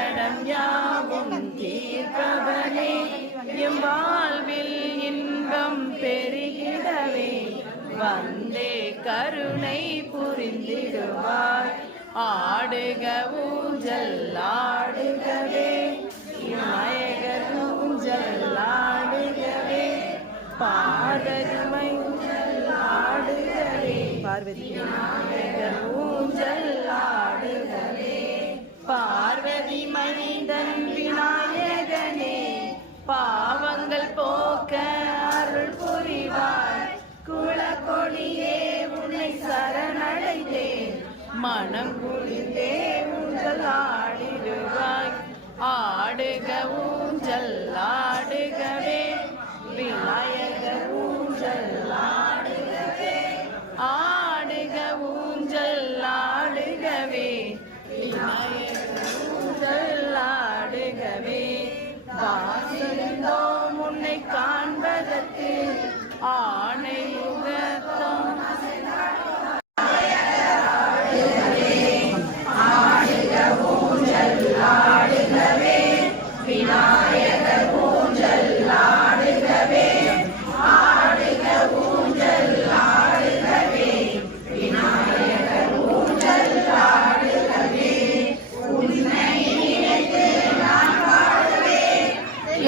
சங்கடம் யாவும் தீர்ப்பவனே எம் வாழ்வில் இன்பம் பெருகிடவே வந்தே கருணை புரிந்திடுவார். ஆடுக ஊஞ்சல் ஆடுகவே விநாயகர் ஊஞ்சல் ஆடுகவே பார்வதி ஆடுகவே பார்வதி விநாயகர் ஊஞ்சல் ஆடுகவே. பார்வதி மனிதன் விநாயகனே பாவங்கள் போக்க அருள் புரிவாய். குலக்கொடியே உன்னை சரணடைந்தேன் மனம் குளிர்ந்தே ஊஞ்சல் ஆடிடுவாய். ஆடுக ஊஞ்சல் ஆடுகவே விநாயகர் ஊஞ்சல் ஆடுகவே. ஆடுக ஊஞ்சல் ஆடுகவே விநாயகர் ஊஞ்சல் ஆடுகவே. வாசலிந்தோம் உன்னை காண்பதற்கு ஆணை முகத்தோம் விநாயகர் ஊஞ்சல் ஆடுகவே. ஆடுக ஊஞ்சல் ஆடுகவே விநாயகர் ஊஞ்சல் ஆடுகவே. உன்னை நினைத்து நான் வாழவே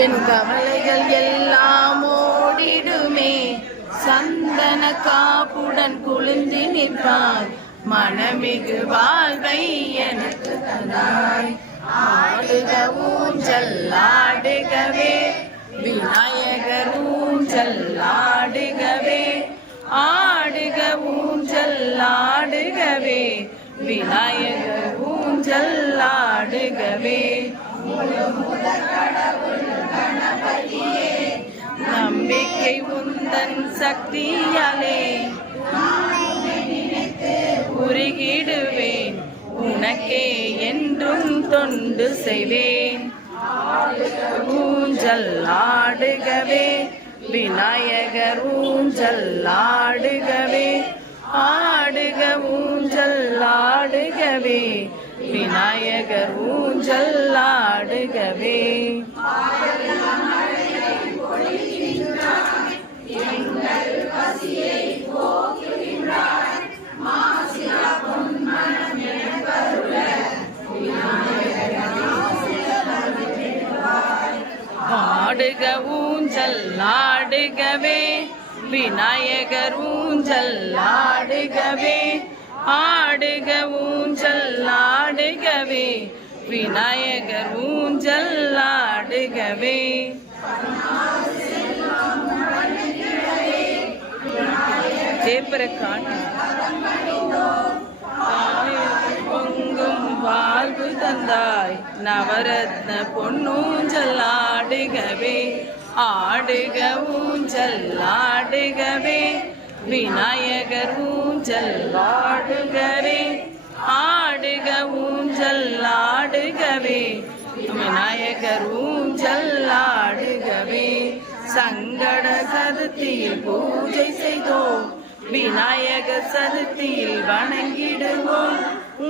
என் கவலைகள் எல்லாம் ஓடிடுமே. சந்தன காப்புடன் குளிர்ந்து நிற்பாய் மனமிகு வாழ்வை எனக்கு தந்தாய். ஆடுக ஊஞ்சல் ஆடுகவே விநாயகர் ஊஞ்சல் ஆடுகவே. ஆடுக ஊஞ்சல் ஆடுகவே விநாயகர் ஊஞ்சல் ஆடுகவே. கடவுள் கணபதியே நம்பிக்கை உந்தன் சக்தியாலே உருகிடுவேன் உனக்கே என்றும் தொண்டு செய்வேன். ஊஞ்சல் ஆடுகவே விநாயகர் ஊஞ்சல் ஆடுகவே. ஆடுக ஊஞ்சல் ஆடுகவே விநாயகர் ஊஞ்சல் ஆடுகவே. எங்கள் பசியை போக்குகின்றாய் ஆடுக ஊஞ்சல் ஆடுகவே விநாயகர் ஊஞ்சல் ஆடுகவே. ஆடுக ஊஞ்சல் ஆடுகவே விநாயகர் ஊஞ்சல் ஆடுகவே. பொங்கும் வாழ்வு தந்தாய் நவரத்ன பொன்னூஞ்சல் ஆடுகவே. ஆடுக ஊஞ்சல் ஆடுகவே விநாயகர் ஊஞ்சல் ஆடுகவே. ஆடுக ஊஞ்சல் ஆடுகவே விநாயகர் ஊஞ்சல் ஆடுகவே. சங்கட சதுர்த்தியில் பூஜை செய்தோம் விநாயகர் சதுர்த்தியில் வணங்கிடுவோம்.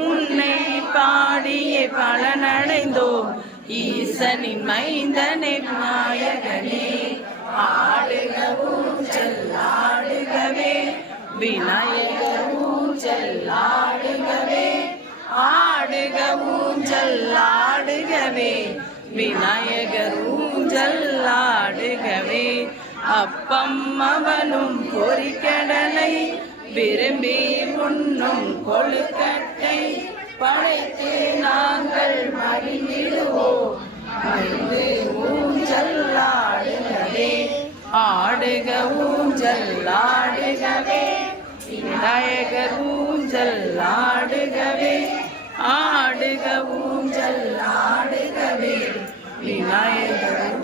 உன்னை பாடியே பலனடைந்தோம் ஈசனின் மைந்தனே விநாயகனே. ஆடுக ஊஞ்சல் ஆடுகவே விநாயகர் ஊஞ்சல் ஆடுகவே. ஆடுக ஊஞ்சல் ஆடுகவே விநாயகர் ஊஞ்சல் ஆடுகவே. அப்பம் அவனும் பொறிக்கடலை விரும்பி உண்ணும் கொழுக்கட்டை படைத்து நாங்கள் மகிழ்ந்திடுவோம். ஊஞ்சல் ஆடுகவே. ஆடுக ஊஞ்சல் ஆடுகவே விநாயகர் ஊஞ்சல் ஆடுகவே. ஆடுக ஊஞ்சல் ஆடுகவே விநாயகர்